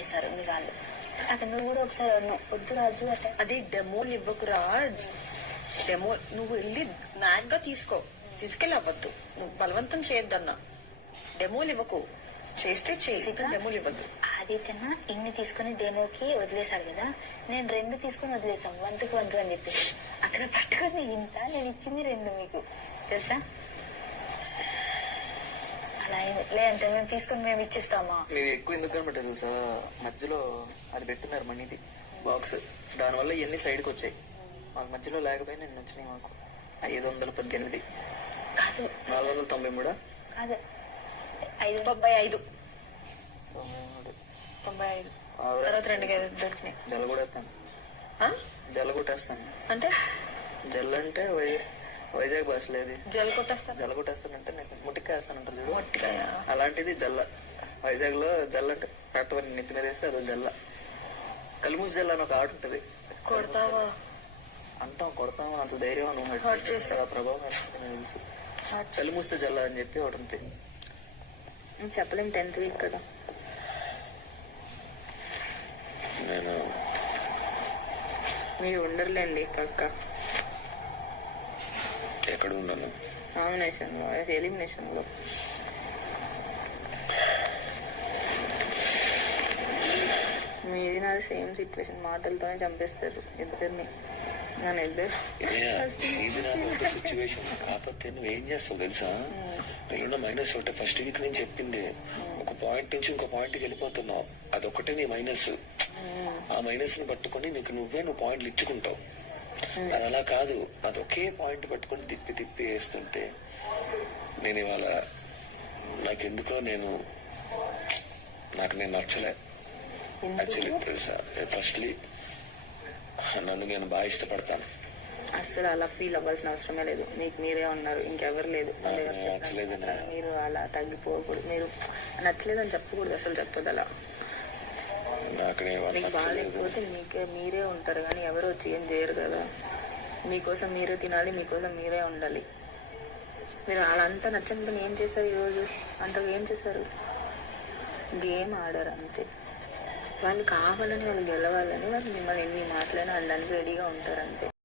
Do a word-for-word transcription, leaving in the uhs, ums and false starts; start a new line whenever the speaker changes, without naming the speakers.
చేస్తారు మీ వాళ్ళు. అక్కడ నువ్వు కూడా ఒకసారి అన్నావు వద్దు రాజు అంటే.
అది డెమోలు ఇవ్వకు రాజ్, డెమో నువ్వు వెళ్ళి నాక్ గా తీసుకో, ఫిజికల్ అవ్వద్దు, నువ్వు బలవంతం చేయొద్దన్నా. డెమోలు ఇవ్వకు, చేస్తే చేసి డెమోలు ఇవ్వద్దు.
ఆదిత్యన ఇన్ని తీసుకుని డెమోకి వదిలేశాడు కదా, నేను రెండు తీసుకుని వదిలేసాం వంతుకు వంతు అని చెప్పేసి. అక్కడ పట్టుకుని ఇంత నేను ఇచ్చింది రెండు మీకు తెలుసా. అలా లేదంటే మేము తీసుకుని మేము ఇచ్చిస్తామా.
మీరు ఎక్కువ ఎందుకు కనబట్టారు తెలుసా, మధ్యలో అది పెట్టున్నారు మనీది బాక్స్, దానివల్ల ఇవన్నీ సైడ్కి వచ్చాయి. మాకు మధ్యలో లేకపోయినా నేను వచ్చినాయి మాకు ఐదు వందల పద్దెనిమిది
కాదు
నాలుగు వందల తొంభై మూడా
కాదు ఐదు
తొంభై ఐదు
తొంభై మూడు
తొంభై ఐదు తర్వాత రెండు దొరికినాయి.
జల కూడా వేస్తాను, జల కొట్టేస్తాను.
అంటే
జల్ అంటే వై వైజాగ్ భాషలో అది
జల్ కొట్టేస్తాను.
జల కొట్టేస్తానంటే నేను ముట్టికాయ వేస్తానంటారు చూడు,
మొట్టికాయ
అలాంటిది జల్ల. వైజాగ్ లో జల్ల అంటే పెట్టవని నెత్తి మీద వేస్తే అదో జల్ల. కలుమూసి జల్ల అని ఒక ఆట ఉంటుంది.
కొడతావా
అంటాం, కొడతాం, అంత ధైర్యం నువ్వు ప్రభావం తెలుసు. చలి మూస్తే జల్ల అని చెప్పి ఒకటి ఉంటుంది.
చెప్పలేం టెన్త్ వీక్ కదా.
నేను
మీరు ఉండర్లేండి పక్క.
ఎక్కడ ఉన్నాను?
నామినేషన్ లో ఎలిమినేషన్ లో మీది నాది సేమ్ సిచ్యువేషన్, మాటలతోనే చంపేస్తారు ఇద్దరిని. నన్ను ఇద్దరు
ఇది నాకు ఒక సిచ్యువేషన్. కాకపోతే నువ్వు ఏం చేస్తావు తెలుసా, నీళ్ళున్న మైనస్ ఒకటే. ఫస్ట్ వీక్ నేను చెప్పింది, ఒక పాయింట్ నుంచి ఇంకో పాయింట్కి వెళ్ళిపోతున్నావు, అదొకటే నీ మైనస్. ఆ మైనస్ ని పట్టుకొని నీకు నువ్వే నువ్వు పాయింట్లు ఇచ్చుకుంటావు. అది అలా కాదు, అది ఒకే పాయింట్ పట్టుకొని తిప్పి తిప్పి వేస్తుంటే నేను ఇవాళ నాకెందుకో నేను నాకు నేను నచ్చలే యాక్చువల్లీ తెలుసా. ఫస్ట్లీ నన్ను నేను బాగా ఇష్టపడతాను.
అసలు అలా ఫీల్ అవ్వాల్సిన అవసరమే లేదు, మీకు మీరే ఉన్నారు, ఇంకెవరు లేదు. మీరు అలా తగ్గిపోకూడదు, మీరు నచ్చలేదని చెప్పకూడదు, అసలు చెప్పదు అలా. మీకు బాగాలేకపోతే మీకే మీరే ఉంటారు, కానీ ఎవరు వచ్చి ఏం చేయరు కదా. మీకోసం మీరే తినాలి, మీకోసం మీరే ఉండాలి. మీరు అలా అంతా నచ్చని ఏం చేశారు ఈరోజు? అంతగా ఏం చేశారు? గేమ్ ఆడారు అంతే. వాళ్ళు కావాలని వాళ్ళు గెలవాలని వాళ్ళు మిమ్మల్ని ఎన్ని మాటలైనా అనడానికి రెడీగా ఉంటారు అంతే.